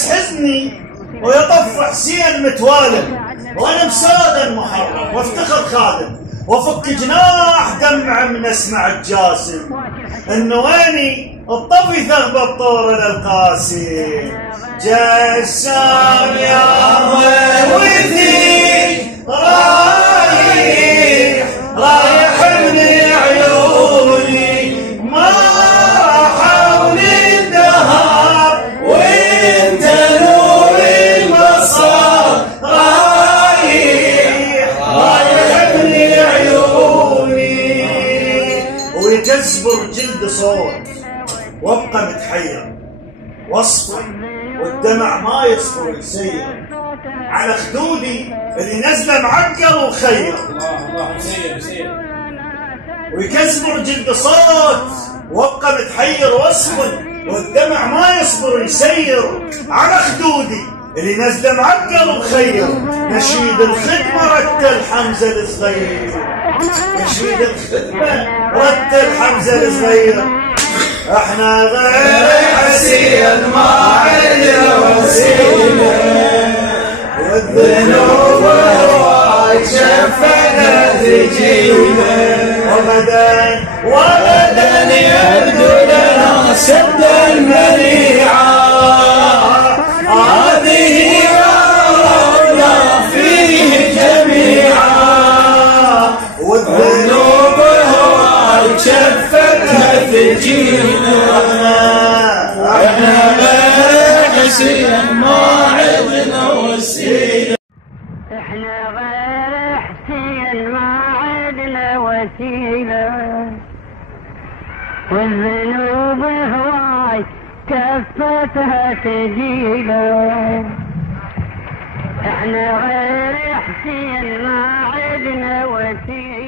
يحس حزني ويطف حسين متوالم، وانا بسودا محرم وافتخر خادم، وافك جناح دمع من اسمع الجاسم، النويني الطفي ثغب بطور القاسي، جسام يا ضيوتي رايح من عيوني، ما حولي الدهر وانت نور البصر، رايح من عيوني. ويجزبر جلد صوت وابقى متحير واصفر، والدمع ما يصفر يسير على خدودي اللي نزله معقل وخير. الله يسير. ويكزبر جلد صوت وابقى متحير واصفر، والدمع ما يصبر يسير على خدودي اللي نزله معقل وخير. نشيد الخدمه رتل حمزه الصغير، نشيد الخدمه رتل حمزه الصغير. احنا غير حسين ما عندنا وسيله، والذنوب هواي شفنا تجينا، وغدا يبدو لنا سد المنيعه، هذه رغبنا فيه جميعا، والذنوب هواي شفتها تجينا. احنا غير حسين ما عندنا وسيله، احنا غير حسين ما عندنا وسيله، والذنوب هواي كفتها تجيله. احنا غير حسين ما عندنا وسيله.